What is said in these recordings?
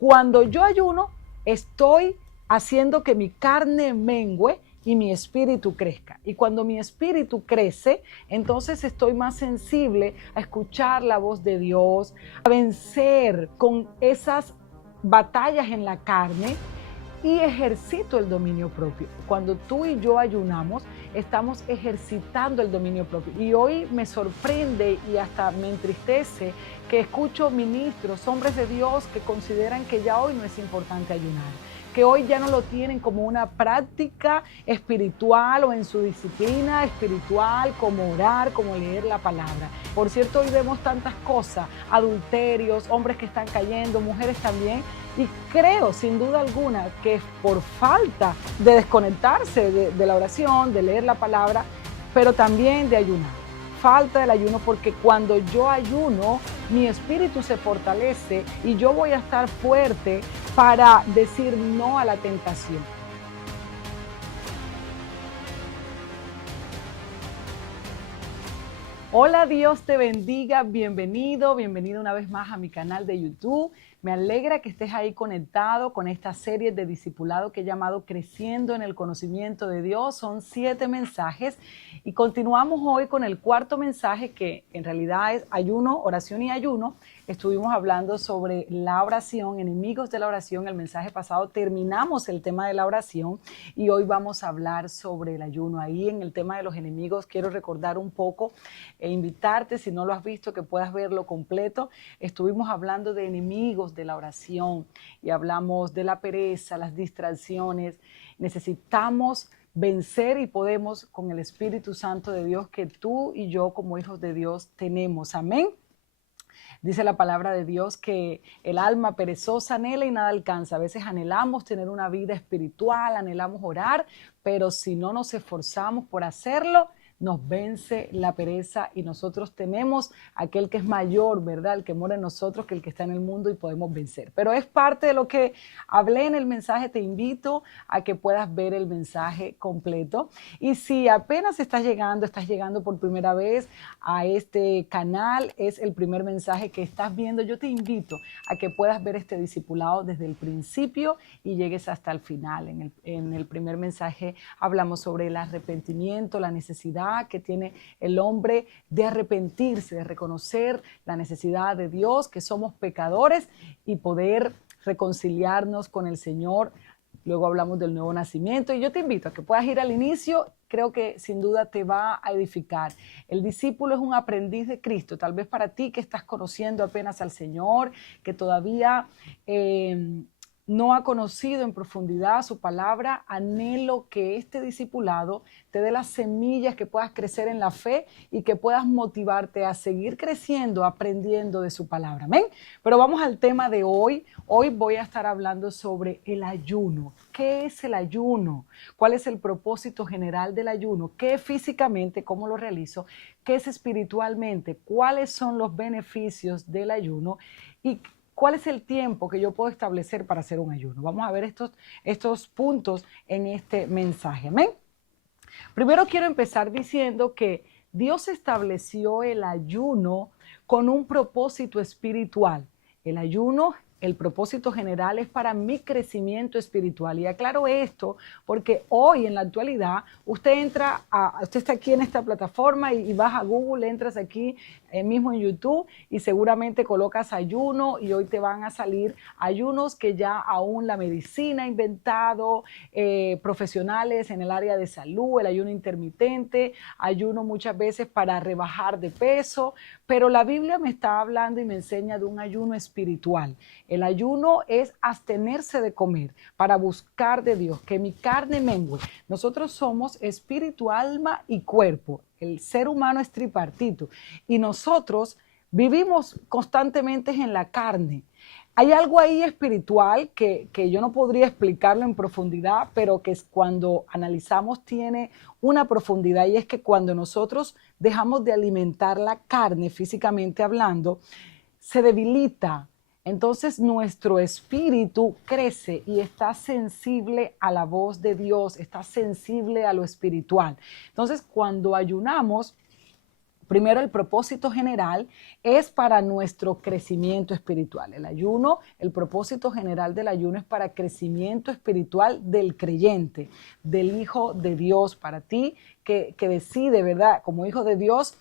Cuando yo ayuno, estoy haciendo que mi carne mengue y mi espíritu crezca. Y cuando mi espíritu crece, entonces estoy más sensible a escuchar la voz de Dios, a vencer con esas batallas en la carne y ejercito el dominio propio. Cuando tú y yo ayunamos, estamos ejercitando el dominio propio. Y hoy me sorprende y hasta me entristece que escucho ministros, hombres de Dios que consideran que ya hoy no es importante ayunar, que hoy ya no lo tienen como una práctica espiritual o en su disciplina espiritual, como orar, como leer la palabra. Por cierto, hoy vemos tantas cosas, adulterios, hombres que están cayendo, mujeres también, y creo sin duda alguna que es por falta de desconectarse de la oración, de leer la palabra, pero también de ayunar. Falta del ayuno, porque cuando yo ayuno, mi espíritu se fortalece y yo voy a estar fuerte para decir no a la tentación. Hola, Dios te bendiga, bienvenido una vez más a mi canal de YouTube. Me alegra que estés ahí conectado con esta serie de discipulado que he llamado Creciendo en el Conocimiento de Dios. Son 7 mensajes y continuamos hoy con el cuarto mensaje, que en realidad es ayuno, oración y ayuno. Estuvimos hablando sobre la oración, enemigos de la oración. El mensaje pasado terminamos el tema de la oración y hoy vamos a hablar sobre el ayuno. Ahí en el tema de los enemigos quiero recordar un poco e invitarte, si no lo has visto, que puedas verlo completo. Estuvimos hablando de enemigos de la oración y hablamos de la pereza, las distracciones. Necesitamos vencer y podemos con el Espíritu Santo de Dios que tú y yo como hijos de Dios tenemos. Amén. Dice la palabra de Dios que el alma perezosa anhela y nada alcanza. A veces anhelamos tener una vida espiritual, anhelamos orar, pero si no nos esforzamos por hacerlo, nos vence la pereza y nosotros tenemos aquel que es mayor, ¿verdad? El que mora en nosotros que el que está en el mundo, y podemos vencer. Pero es parte de lo que hablé en el mensaje. Te invito a que puedas ver el mensaje completo. Y si apenas estás llegando por primera vez a este canal, es el primer mensaje que estás viendo, yo te invito a que puedas ver este discipulado desde el principio y llegues hasta el final. En el primer mensaje hablamos sobre el arrepentimiento, la necesidad que tiene el hombre de arrepentirse, de reconocer la necesidad de Dios, que somos pecadores y poder reconciliarnos con el Señor. Luego hablamos del nuevo nacimiento y yo te invito a que puedas ir al inicio. Creo que sin duda te va a edificar. El discípulo es un aprendiz de Cristo. Tal vez para ti que estás conociendo apenas al Señor, que todavía no ha conocido en profundidad su palabra, anhelo que este discipulado te dé las semillas, que puedas crecer en la fe y que puedas motivarte a seguir creciendo, aprendiendo de su palabra. Amén. Pero vamos al tema de hoy. Hoy voy a estar hablando sobre el ayuno. ¿Qué es el ayuno? ¿Cuál es el propósito general del ayuno? ¿Qué físicamente? ¿Cómo lo realizo? ¿Qué es espiritualmente? ¿Cuáles son los beneficios del ayuno? Y ¿cuál es el tiempo que yo puedo establecer para hacer un ayuno? Vamos a ver estos puntos en este mensaje. Amén. Primero quiero empezar diciendo que Dios estableció el ayuno con un propósito espiritual. El ayuno, el propósito general es para mi crecimiento espiritual. Y aclaro esto porque hoy en la actualidad usted está aquí en esta plataforma y vas a Google, entras aquí mismo en YouTube y seguramente colocas ayuno y hoy te van a salir ayunos que ya aún la medicina ha inventado, profesionales en el área de salud, el ayuno intermitente, ayuno muchas veces para rebajar de peso, pero la Biblia me está hablando y me enseña de un ayuno espiritual. El ayuno es abstenerse de comer para buscar de Dios, que mi carne mengue. Nosotros somos espíritu, alma y cuerpo. El ser humano es tripartito y nosotros vivimos constantemente en la carne. Hay algo ahí espiritual que yo no podría explicarlo en profundidad, pero que cuando analizamos tiene una profundidad, y es que cuando nosotros dejamos de alimentar la carne, físicamente hablando, se debilita. Entonces nuestro espíritu crece y está sensible a la voz de Dios, está sensible a lo espiritual. Entonces cuando ayunamos, Primero, el propósito general es para nuestro crecimiento espiritual. El ayuno, el propósito general del ayuno es para crecimiento espiritual del creyente, del Hijo de Dios, para ti que decide, ¿verdad? Como hijo de Dios,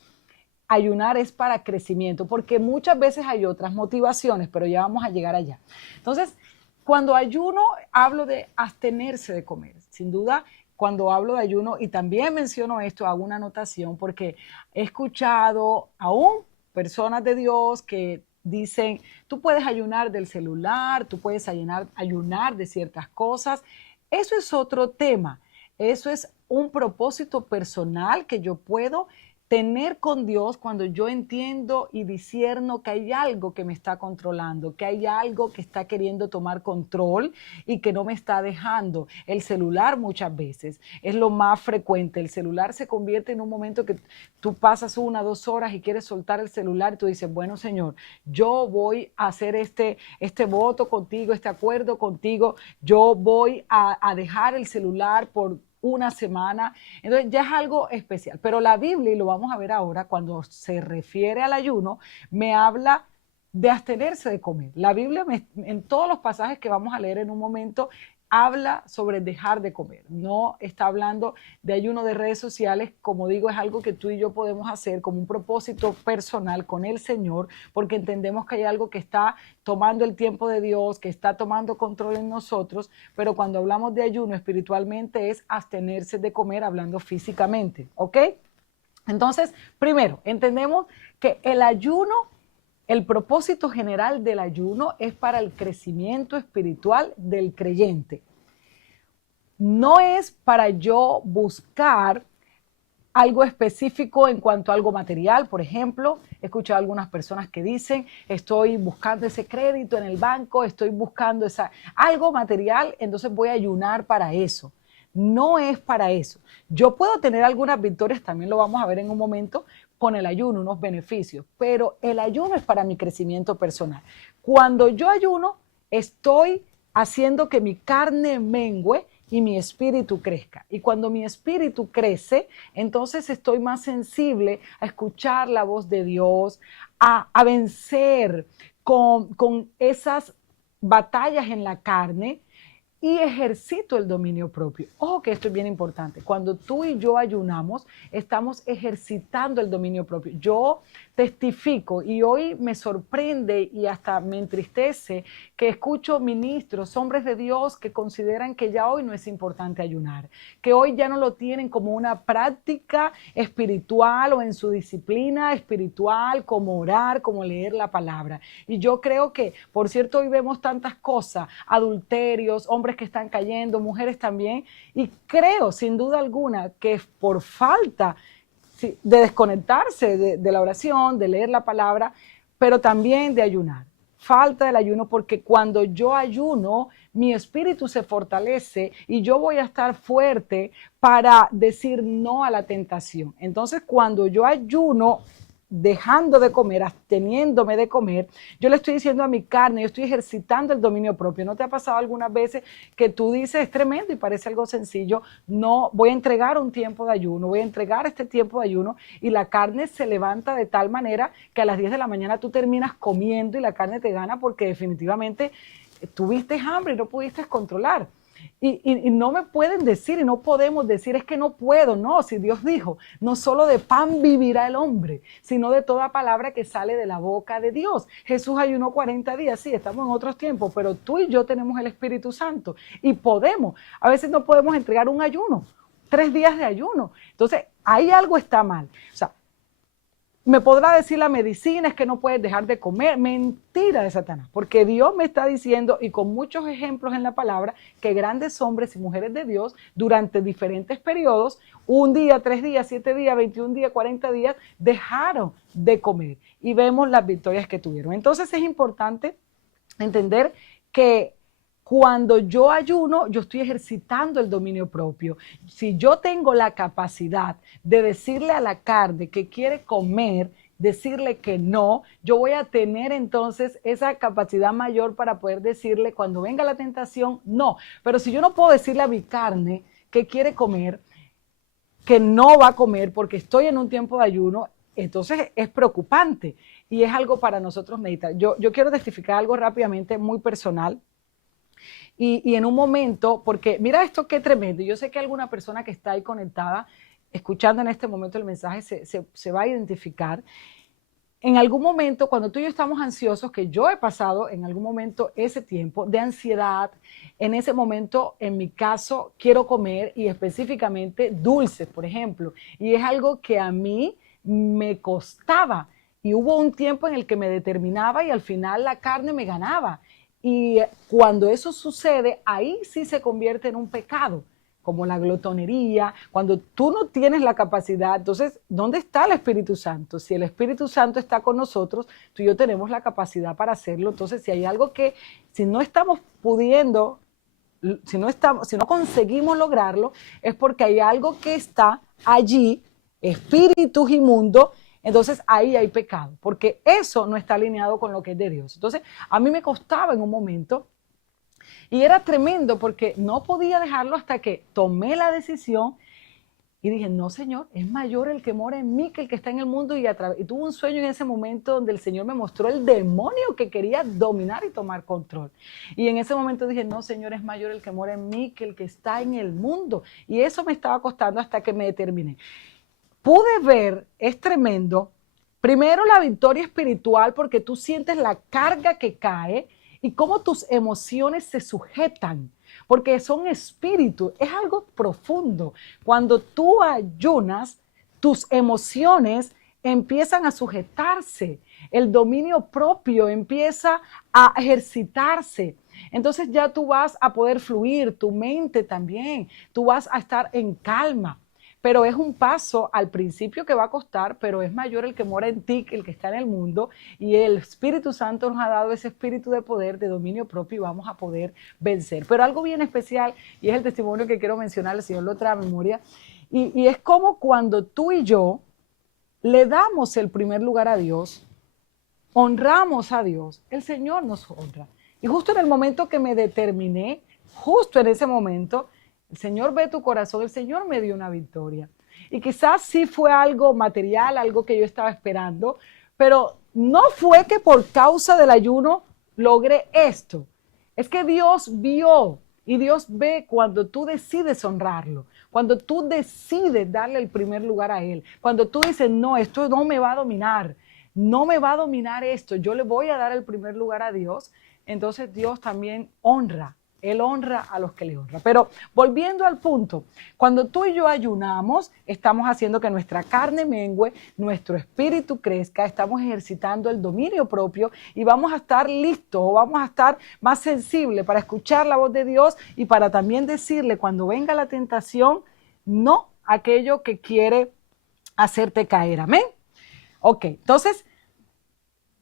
ayunar es para crecimiento, porque muchas veces hay otras motivaciones, pero ya vamos a llegar allá. Entonces, cuando ayuno, hablo de abstenerse de comer. Sin duda, cuando hablo de ayuno, y también menciono esto, hago una anotación, porque he escuchado aún personas de Dios que dicen, tú puedes ayunar del celular, tú puedes ayunar de ciertas cosas. Eso es otro tema. Eso es un propósito personal que yo puedo tener con Dios cuando yo entiendo y discierno que hay algo que me está controlando, que hay algo que está queriendo tomar control y que no me está dejando. El celular muchas veces es lo más frecuente. El celular se convierte en un momento que tú pasas 1 o 2 horas y quieres soltar el celular y tú dices, bueno, Señor, yo voy a hacer este voto contigo, este acuerdo contigo, yo voy a dejar el celular por 1 semana. Entonces ya es algo especial. Pero la Biblia, y lo vamos a ver ahora, cuando se refiere al ayuno, me habla de abstenerse de comer. La Biblia, en todos los pasajes que vamos a leer en un momento, habla sobre dejar de comer. No está hablando de ayuno de redes sociales. Como digo, es algo que tú y yo podemos hacer como un propósito personal con el Señor, porque entendemos que hay algo que está tomando el tiempo de Dios, que está tomando control en nosotros, pero cuando hablamos de ayuno espiritualmente es abstenerse de comer, hablando físicamente, ¿ok? Entonces, primero, entendemos que el ayuno, el propósito general del ayuno es para el crecimiento espiritual del creyente. No es para yo buscar algo específico en cuanto a algo material. Por ejemplo, he escuchado a algunas personas que dicen, estoy buscando ese crédito en el banco, estoy buscando algo material, entonces voy a ayunar para eso. No es para eso. Yo puedo tener algunas victorias, también lo vamos a ver en un momento, con el ayuno, unos beneficios, pero el ayuno es para mi crecimiento personal. Cuando yo ayuno, estoy haciendo que mi carne mengue y mi espíritu crezca. Y cuando mi espíritu crece, entonces estoy más sensible a escuchar la voz de Dios, a vencer con esas batallas en la carne, y ejercito el dominio propio. Ojo que esto es bien importante. Cuando tú y yo ayunamos, estamos ejercitando el dominio propio. Yo testifico, y hoy me sorprende y hasta me entristece que escucho ministros, hombres de Dios, que consideran que ya hoy no es importante ayunar, que hoy ya no lo tienen como una práctica espiritual o en su disciplina espiritual, como orar, como leer la palabra. Y yo creo que, por cierto, hoy vemos tantas cosas, adulterios, hombres que están cayendo, mujeres también, y creo sin duda alguna que por falta de desconectarse de la oración, de leer la palabra, pero también de ayunar. Falta del ayuno, porque cuando yo ayuno, mi espíritu se fortalece y yo voy a estar fuerte para decir no a la tentación. Entonces, cuando yo ayuno, dejando de comer, absteniéndome de comer, yo le estoy diciendo a mi carne, yo estoy ejercitando el dominio propio. ¿No te ha pasado algunas veces que tú dices, es tremendo y parece algo sencillo, no, voy a entregar un tiempo de ayuno, voy a entregar este tiempo de ayuno, y la carne se levanta de tal manera que a las 10 de la mañana tú terminas comiendo y la carne te gana porque definitivamente tuviste hambre y no pudiste controlar? Y no me pueden decir y no podemos decir, es que no puedo. No, si Dios dijo, no solo de pan vivirá el hombre, sino de toda palabra que sale de la boca de Dios. Jesús ayunó 40 días, sí, estamos en otros tiempos, pero tú y yo tenemos el Espíritu Santo y podemos. A veces no podemos entregar un ayuno, 3 días de ayuno. Entonces, ahí algo está mal. O sea, me podrá decir la medicina, es que no puedes dejar de comer. Mentira de Satanás, porque Dios me está diciendo, y con muchos ejemplos en la palabra, que grandes hombres y mujeres de Dios durante diferentes periodos, 1 día, 3 días, 7 días, 21 días, 40 días, dejaron de comer y vemos las victorias que tuvieron. Entonces es importante entender que cuando yo ayuno, yo estoy ejercitando el dominio propio. Si yo tengo la capacidad de decirle a la carne que quiere comer, decirle que no, yo voy a tener entonces esa capacidad mayor para poder decirle cuando venga la tentación, no. Pero si yo no puedo decirle a mi carne que quiere comer, que no va a comer porque estoy en un tiempo de ayuno, entonces es preocupante y es algo para nosotros meditar. Yo quiero testificar algo rápidamente muy personal. Y en un momento, porque mira esto qué tremendo, yo sé que alguna persona que está ahí conectada, escuchando en este momento el mensaje, se va a identificar. En algún momento, cuando tú y yo estamos ansiosos, que yo he pasado en algún momento ese tiempo de ansiedad, en ese momento, en mi caso, quiero comer y específicamente dulces, por ejemplo, y es algo que a mí me costaba y hubo un tiempo en el que me determinaba y al final la carne me ganaba. Y cuando eso sucede, ahí sí se convierte en un pecado, como la glotonería, cuando tú no tienes la capacidad. Entonces, ¿dónde está el Espíritu Santo? Si el Espíritu Santo está con nosotros, tú y yo tenemos la capacidad para hacerlo. Entonces, si hay algo que, si no estamos pudiendo, si no conseguimos lograrlo, es porque hay algo que está allí, espíritus inmundos. Entonces ahí hay pecado, porque eso no está alineado con lo que es de Dios. Entonces a mí me costaba en un momento y era tremendo porque no podía dejarlo hasta que tomé la decisión y dije, no, Señor, es mayor el que mora en mí que el que está en el mundo. Y tuve un sueño en ese momento donde el Señor me mostró el demonio que quería dominar y tomar control. Y en ese momento dije, no, Señor, es mayor el que mora en mí que el que está en el mundo. Y eso me estaba costando hasta que me determiné. Pude ver, es tremendo, primero la victoria espiritual porque tú sientes la carga que cae y cómo tus emociones se sujetan, porque son espíritus, es algo profundo. Cuando tú ayunas, tus emociones empiezan a sujetarse, el dominio propio empieza a ejercitarse. Entonces ya tú vas a poder fluir, tu mente también, tú vas a estar en calma. Pero es un paso al principio que va a costar, pero es mayor el que mora en ti que el que está en el mundo, y el Espíritu Santo nos ha dado ese espíritu de poder, de dominio propio, y vamos a poder vencer. Pero algo bien especial, y es el testimonio que quiero mencionar, el Señor lo trae a memoria, y es como cuando tú y yo le damos el primer lugar a Dios, honramos a Dios, el Señor nos honra. Y justo en el momento que me determiné, justo en ese momento, el Señor ve tu corazón, el Señor me dio una victoria. Y quizás sí fue algo material, algo que yo estaba esperando, pero no fue que por causa del ayuno logré esto. Es que Dios vio y Dios ve cuando tú decides honrarlo, cuando tú decides darle el primer lugar a Él, cuando tú dices, no, esto no me va a dominar, no me va a dominar esto, yo le voy a dar el primer lugar a Dios. Entonces Dios también honra. Él honra a los que le honran. Pero volviendo al punto, cuando tú y yo ayunamos, estamos haciendo que nuestra carne mengue, nuestro espíritu crezca, estamos ejercitando el dominio propio y vamos a estar listos o vamos a estar más sensibles para escuchar la voz de Dios y para también decirle cuando venga la tentación, no aquello que quiere hacerte caer. Amén. Ok, entonces,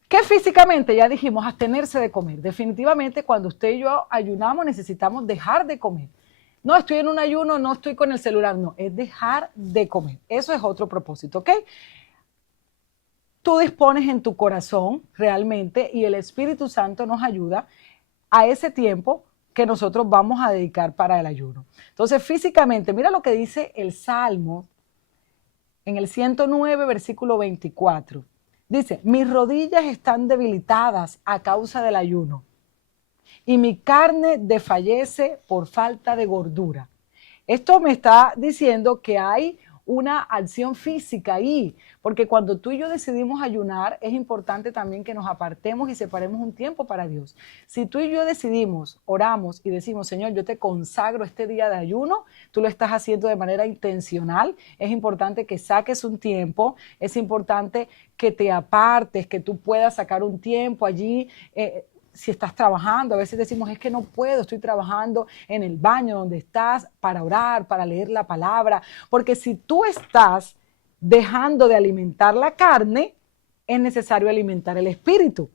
¿qué físicamente? Ya dijimos, abstenerse de comer. Definitivamente, cuando usted y yo ayunamos, necesitamos dejar de comer. No estoy en un ayuno, no estoy con el celular, no, es dejar de comer. Eso es otro propósito, ¿ok? Tú dispones en tu corazón realmente y el Espíritu Santo nos ayuda a ese tiempo que nosotros vamos a dedicar para el ayuno. Entonces, físicamente, mira lo que dice el Salmo en el 109, versículo 24. Dice, mis rodillas están debilitadas a causa del ayuno y mi carne desfallece por falta de gordura. Esto me está diciendo que hay una acción física ahí, porque cuando tú y yo decidimos ayunar, es importante también que nos apartemos y separemos un tiempo para Dios. Si tú y yo decidimos, oramos y decimos, Señor, yo te consagro este día de ayuno, tú lo estás haciendo de manera intencional, es importante que saques un tiempo, es importante que te apartes, que tú puedas sacar un tiempo allí, si estás trabajando, a veces decimos, es que no puedo, estoy trabajando en el baño donde estás para orar, para leer la palabra, porque si tú estás dejando de alimentar la carne, es necesario alimentar el espíritu.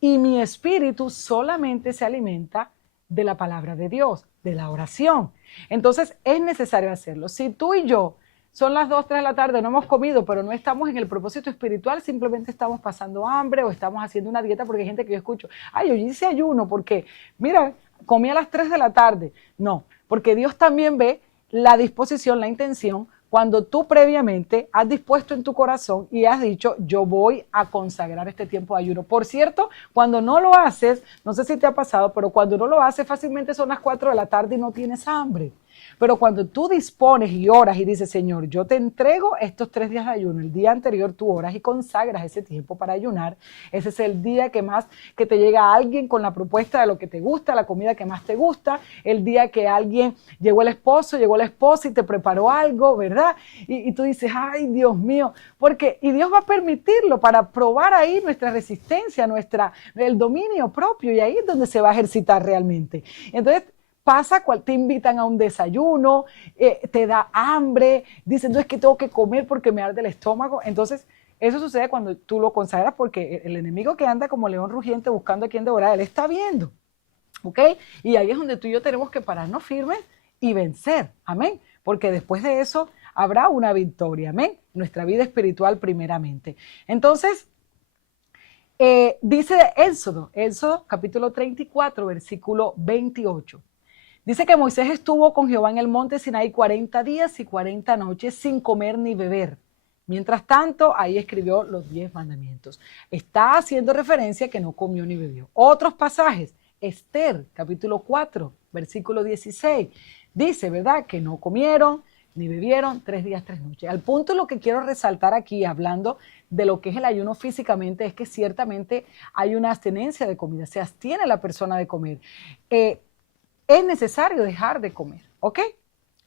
Y mi espíritu solamente se alimenta de la palabra de Dios, de la oración. Entonces es necesario hacerlo. Si tú y yo son las 2, 3 de la tarde, no hemos comido, pero no estamos en el propósito espiritual, simplemente estamos pasando hambre o estamos haciendo una dieta, porque hay gente que yo escucho, ay, yo hice ayuno porque, mira, comí a las 3 de la tarde. No, porque Dios también ve la disposición, la intención cuando tú previamente has dispuesto en tu corazón y has dicho, yo voy a consagrar este tiempo de ayuno. Por cierto, cuando no lo haces, no sé si te ha pasado, pero cuando no lo haces, fácilmente son las 4 de la tarde y no tienes hambre. Pero cuando tú dispones y oras y dices, Señor, yo te entrego estos 3 días de ayuno, el día anterior tú oras y consagras ese tiempo para ayunar, ese es el día que te llega alguien con la propuesta de lo que te gusta, la comida que más te gusta, el día que alguien llegó el esposo, llegó la esposa y te preparó algo, ¿verdad? Y tú dices, ay, Dios mío, y Dios va a permitirlo para probar ahí nuestra resistencia, el dominio propio, y ahí es donde se va a ejercitar realmente. Entonces, te invitan a un desayuno, te da hambre, dicen, no, es que tengo que comer porque me arde el estómago. Entonces, eso sucede cuando tú lo consagras, porque el enemigo que anda como león rugiente buscando a quien devorar, él está viendo, ¿ok? Y ahí es donde tú y yo tenemos que pararnos firmes y vencer, amén, porque después de eso habrá una victoria, amén, nuestra vida espiritual primeramente. Entonces, dice Éxodo capítulo 34, versículo 28. Dice que Moisés estuvo con Jehová en el monte Sinaí 40 días y 40 noches sin comer ni beber. Mientras tanto, ahí escribió los 10 mandamientos. Está haciendo referencia a que no comió ni bebió. Otros pasajes, Esther, capítulo 4, versículo 16, dice, ¿verdad?, que no comieron ni bebieron 3 días, 3 noches. Al punto, lo que quiero resaltar aquí, hablando de lo que es el ayuno físicamente, es que ciertamente hay una abstenencia de comida, se abstiene la persona de comer. Es necesario dejar de comer, ¿ok?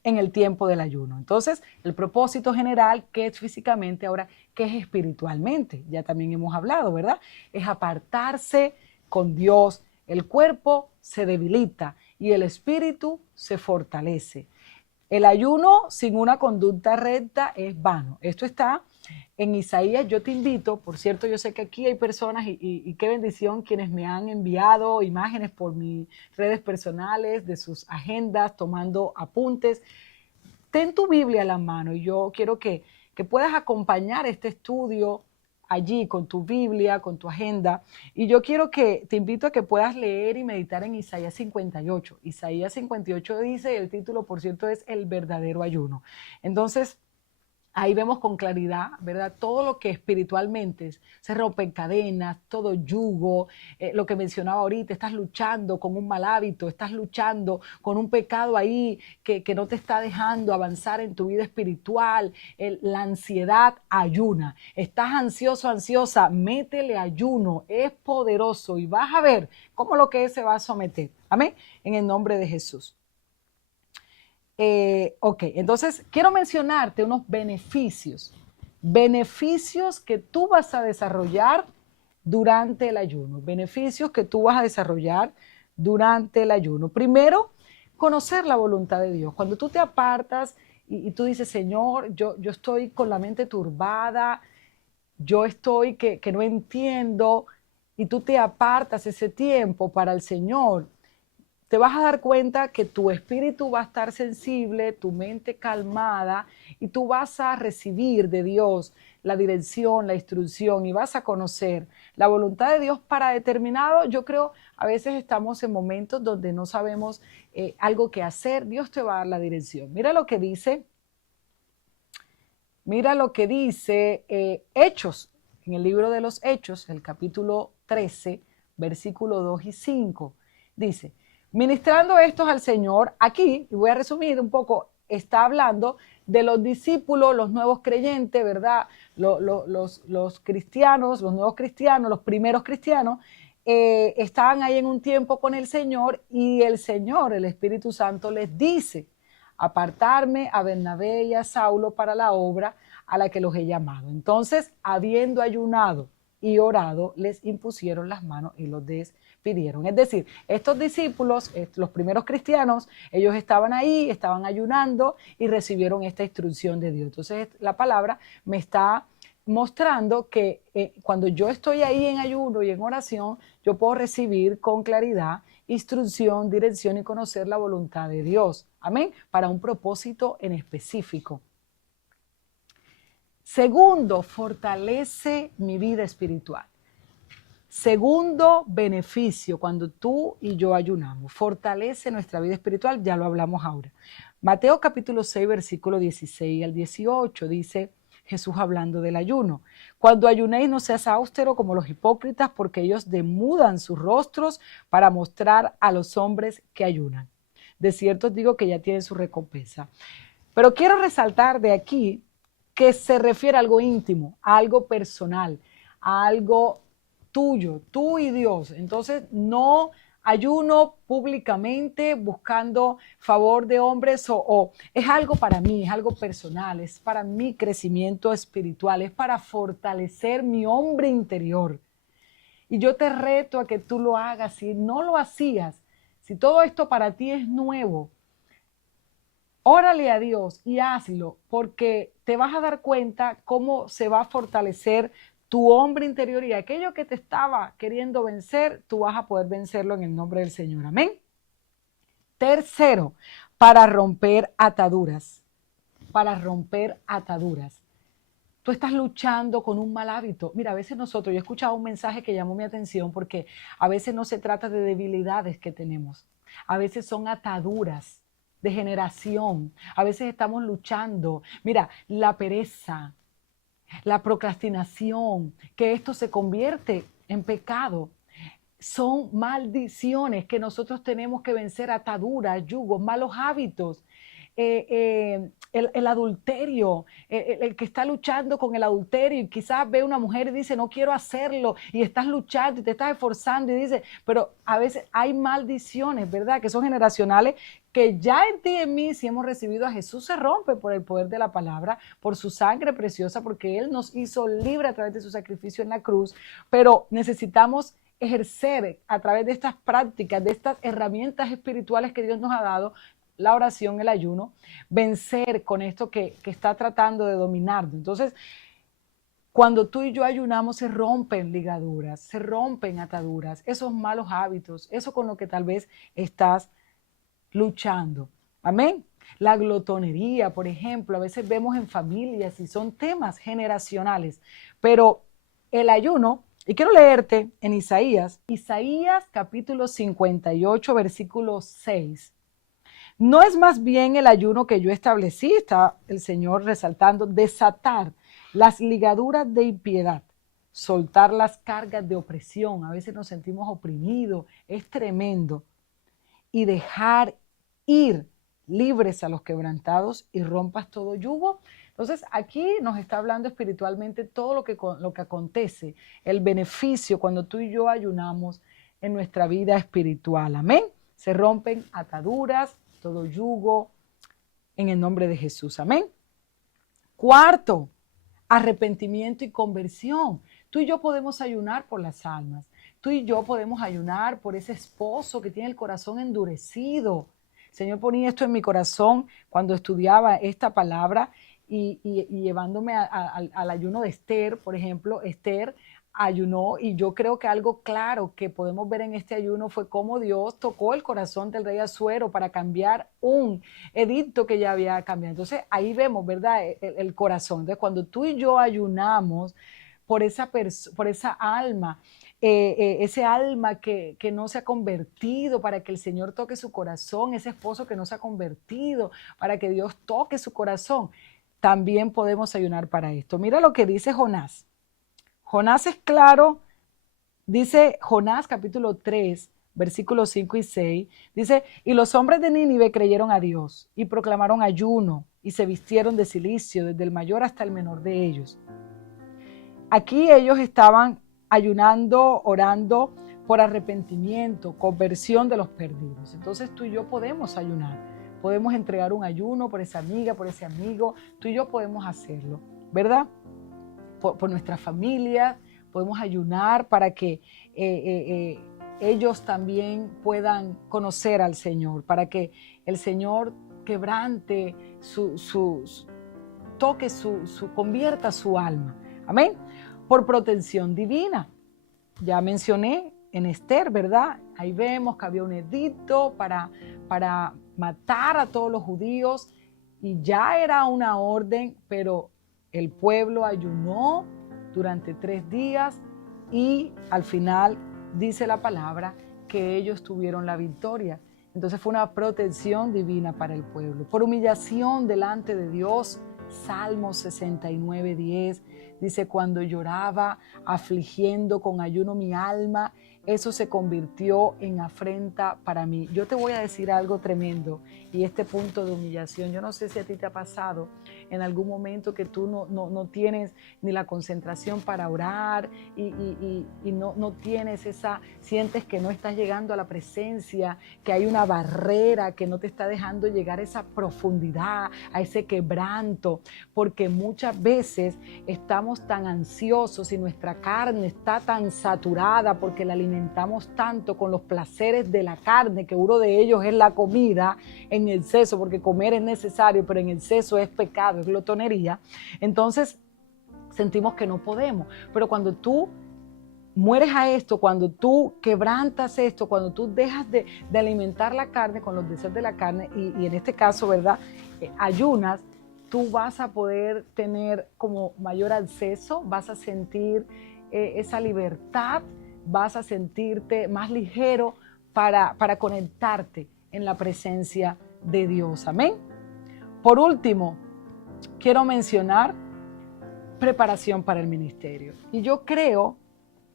En el tiempo del ayuno. Entonces, el propósito general, ¿qué es físicamente? Ahora, ¿qué es espiritualmente? Ya también hemos hablado, ¿verdad? Es apartarse con Dios. El cuerpo se debilita y el espíritu se fortalece. El ayuno sin una conducta recta es vano. Esto está en Isaías. Yo te invito, por cierto, yo sé que aquí hay personas y qué bendición quienes me han enviado imágenes por mis redes personales de sus agendas, tomando apuntes. Ten tu Biblia a la mano y yo quiero que puedas acompañar este estudio allí con tu Biblia, con tu agenda. Y yo te invito a que puedas leer y meditar en Isaías 58. Isaías 58 dice, el título, por cierto, es El verdadero ayuno. Entonces, ahí vemos con claridad, ¿verdad? Todo lo que espiritualmente se rompe en cadenas, todo yugo, lo que mencionaba ahorita, estás luchando con un mal hábito, estás luchando con un pecado ahí que no te está dejando avanzar en tu vida espiritual, la ansiedad, ayuna. Estás ansioso, ansiosa, métele ayuno, es poderoso y vas a ver cómo lo que es se va a someter. Amén, en el nombre de Jesús. Ok, entonces quiero mencionarte unos beneficios que tú vas a desarrollar durante el ayuno, beneficios que tú vas a desarrollar durante el ayuno. Primero, conocer la voluntad de Dios. Cuando tú te apartas y tú dices, Señor, yo estoy con la mente turbada, yo estoy que no entiendo, y tú te apartas ese tiempo para el Señor, te vas a dar cuenta que tu espíritu va a estar sensible, tu mente calmada, y tú vas a recibir de Dios la dirección, la instrucción, y vas a conocer la voluntad de Dios para determinado. Yo creo, a veces estamos en momentos donde no sabemos algo que hacer. Dios te va a dar la dirección. Mira lo que dice Hechos, en el libro de los Hechos, el capítulo 13, versículo 2 y 5. Dice, ministrando estos al Señor, aquí, y voy a resumir un poco, está hablando de los discípulos, los nuevos creyentes, ¿verdad? Los cristianos, los nuevos cristianos, los primeros cristianos, estaban ahí en un tiempo con el Señor, y el Señor, el Espíritu Santo, les dice, apartarme a Bernabé y a Saulo para la obra a la que los he llamado. Entonces, habiendo ayunado y orado, les impusieron las manos y los despidieron. Es decir, estos discípulos, los primeros cristianos, ellos estaban ahí, estaban ayunando y recibieron esta instrucción de Dios. Entonces, la palabra me está mostrando que cuando yo estoy ahí en ayuno y en oración, yo puedo recibir con claridad instrucción, dirección y conocer la voluntad de Dios. Amén. Para un propósito en específico. Segundo, fortalece mi vida espiritual. Segundo beneficio, cuando tú y yo ayunamos, fortalece nuestra vida espiritual, ya lo hablamos ahora. Mateo capítulo 6, versículo 16 al 18, dice Jesús hablando del ayuno. Cuando ayunéis no seas austero como los hipócritas, porque ellos demudan sus rostros para mostrar a los hombres que ayunan. De cierto os digo que ya tienen su recompensa. Pero quiero resaltar de aquí que se refiere a algo íntimo, a algo personal, a algo tuyo, tú y Dios. Entonces, no ayuno públicamente buscando favor de hombres o es algo para mí, es algo personal, es para mi crecimiento espiritual, es para fortalecer mi hombre interior. Y yo te reto a que tú lo hagas. Si no lo hacías, si todo esto para ti es nuevo, órale a Dios y hazlo, porque te vas a dar cuenta cómo se va a fortalecer tu hombre interior y aquello que te estaba queriendo vencer, tú vas a poder vencerlo en el nombre del Señor. Amén. Tercero, para romper ataduras. Para romper ataduras. Tú estás luchando con un mal hábito. Mira, a veces nosotros, yo he escuchado un mensaje que llamó mi atención porque a veces no se trata de debilidades que tenemos. A veces son ataduras de generación. A veces estamos luchando. Mira, la pereza, la procrastinación, que esto se convierte en pecado. Son maldiciones que nosotros tenemos que vencer, ataduras, yugos, malos hábitos. El adulterio, el que está luchando con el adulterio y quizás ve una mujer y dice, no quiero hacerlo, y estás luchando y te estás esforzando y dice, pero a veces hay maldiciones, ¿verdad? Que son generacionales, que ya en ti y en mí, si hemos recibido a Jesús, se rompe por el poder de la palabra, por su sangre preciosa, porque Él nos hizo libre a través de su sacrificio en la cruz, pero necesitamos ejercer a través de estas prácticas, de estas herramientas espirituales que Dios nos ha dado, la oración, el ayuno, vencer con esto que está tratando de dominarnos. Entonces, cuando tú y yo ayunamos, se rompen ligaduras, se rompen ataduras, esos malos hábitos, eso con lo que tal vez estás luchando. Amén. La glotonería, por ejemplo, a veces vemos en familias y son temas generacionales, pero el ayuno, y quiero leerte en Isaías capítulo 58, versículo 6. No es más bien el ayuno que yo establecí, está el Señor resaltando, desatar las ligaduras de impiedad, soltar las cargas de opresión. A veces nos sentimos oprimidos, es tremendo. Y dejar ir libres a los quebrantados y rompas todo yugo. Entonces, aquí nos está hablando espiritualmente todo lo que acontece, el beneficio cuando tú y yo ayunamos en nuestra vida espiritual. Amén. Se rompen ataduras, todo yugo, en el nombre de Jesús. Amén. Cuarto, arrepentimiento y conversión. Tú y yo podemos ayunar por las almas. Tú y yo podemos ayunar por ese esposo que tiene el corazón endurecido. El Señor ponía esto en mi corazón cuando estudiaba esta palabra y llevándome al ayuno de Esther, por ejemplo. Esther ayunó y yo creo que algo claro que podemos ver en este ayuno fue cómo Dios tocó el corazón del rey Asuero para cambiar un edicto que ya había cambiado. Entonces ahí vemos, ¿verdad? El corazón. Entonces cuando tú y yo ayunamos por esa alma, ese alma que no se ha convertido, para que el Señor toque su corazón, ese esposo que no se ha convertido, para que Dios toque su corazón, también podemos ayunar para esto. Mira lo que dice Jonás. Jonás es claro, dice Jonás capítulo 3, versículos 5 y 6, dice, y los hombres de Nínive creyeron a Dios y proclamaron ayuno y se vistieron de cilicio, desde el mayor hasta el menor de ellos. Aquí ellos estaban ayunando, orando por arrepentimiento, conversión de los perdidos. Entonces tú y yo podemos ayunar, podemos entregar un ayuno por esa amiga, por ese amigo, tú y yo podemos hacerlo, ¿verdad? Por nuestra familia, podemos ayunar para que ellos también puedan conocer al Señor, para que el Señor quebrante toque convierta su alma. Amén. Por protección divina. Ya mencioné en Esther, ¿verdad? Ahí vemos que había un edicto para matar a todos los judíos y ya era una orden, pero el pueblo ayunó durante 3 días y al final dice la palabra que ellos tuvieron la victoria. Entonces fue una protección divina para el pueblo. Por humillación delante de Dios, Salmo 69:10 dice: cuando lloraba, afligiendo con ayuno mi alma, eso se convirtió en afrenta para mí. Yo te voy a decir algo tremendo, y este punto de humillación, yo no sé si a ti te ha pasado en algún momento que tú no tienes ni la concentración para orar y no tienes sientes que no estás llegando a la presencia, que hay una barrera que no te está dejando llegar a esa profundidad, a ese quebranto, porque muchas veces estamos tan ansiosos y nuestra carne está tan saturada porque la alimentamos tanto con los placeres de la carne, que uno de ellos es la comida en exceso, porque comer es necesario, pero en exceso es pecado, es glotonería. Entonces sentimos que no podemos, pero cuando tú mueres a esto, cuando tú quebrantas esto, cuando tú dejas de alimentar la carne con los deseos de la carne y en este caso, ¿verdad? Ayunas, tú vas a poder tener como mayor acceso, vas a sentir esa libertad, vas a sentirte más ligero para conectarte en la presencia de Dios. Amén. Por último, quiero mencionar preparación para el ministerio. Y yo creo,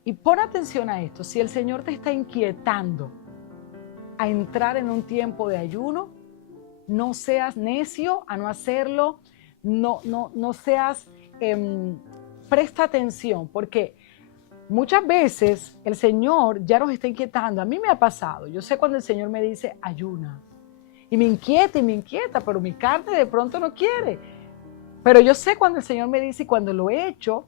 y pon atención a esto, si el Señor te está inquietando a entrar en un tiempo de ayuno, no seas necio a no hacerlo, no seas, presta atención, porque muchas veces el Señor ya nos está inquietando. A mí me ha pasado, yo sé cuando el Señor me dice ayuna, y me inquieta, pero mi carne de pronto no quiere. Pero yo sé cuando el Señor me dice, y cuando lo he hecho,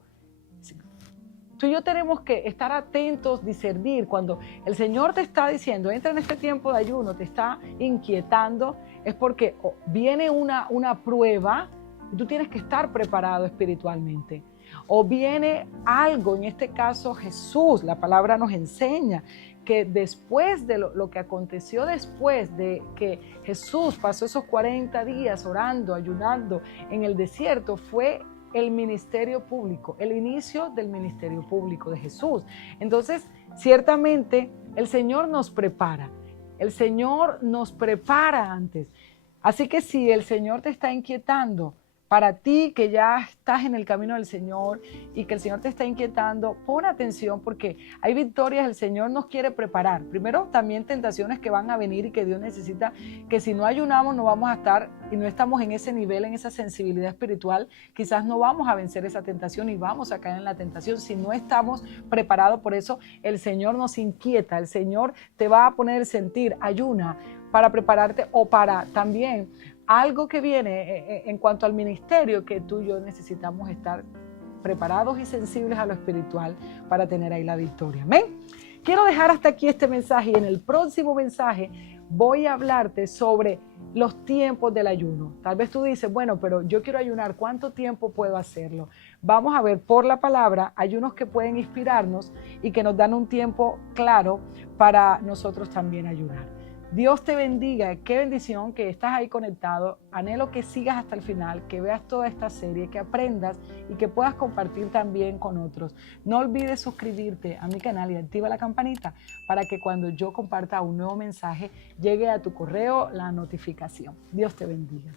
tú y yo tenemos que estar atentos, discernir. Cuando el Señor te está diciendo, entra en este tiempo de ayuno, te está inquietando, es porque viene una prueba y tú tienes que estar preparado espiritualmente. O viene algo, en este caso Jesús, la palabra nos enseña que después de lo que aconteció después de que Jesús pasó esos 40 días orando, ayunando en el desierto, fue el ministerio público, el inicio del ministerio público de Jesús. Entonces, ciertamente, el Señor nos prepara antes. Así que si el Señor te está inquietando, para ti que ya estás en el camino del Señor y que el Señor te está inquietando, pon atención porque hay victorias, el Señor nos quiere preparar. Primero, también tentaciones que van a venir y que Dios necesita, que si no ayunamos no vamos a estar y no estamos en ese nivel, en esa sensibilidad espiritual, quizás no vamos a vencer esa tentación y vamos a caer en la tentación si no estamos preparados. Por eso el Señor nos inquieta, el Señor te va a poner el sentir, ayuna para prepararte o para también algo que viene en cuanto al ministerio, que tú y yo necesitamos estar preparados y sensibles a lo espiritual para tener ahí la victoria. Amén. Quiero dejar hasta aquí este mensaje y en el próximo mensaje voy a hablarte sobre los tiempos del ayuno. Tal vez tú dices, bueno, pero yo quiero ayunar, ¿cuánto tiempo puedo hacerlo? Vamos a ver por la palabra ayunos que pueden inspirarnos y que nos dan un tiempo claro para nosotros también ayunar. Dios te bendiga, qué bendición que estás ahí conectado. Anhelo que sigas hasta el final, que veas toda esta serie, que aprendas y que puedas compartir también con otros. No olvides suscribirte a mi canal y activa la campanita para que cuando yo comparta un nuevo mensaje llegue a tu correo la notificación. Dios te bendiga.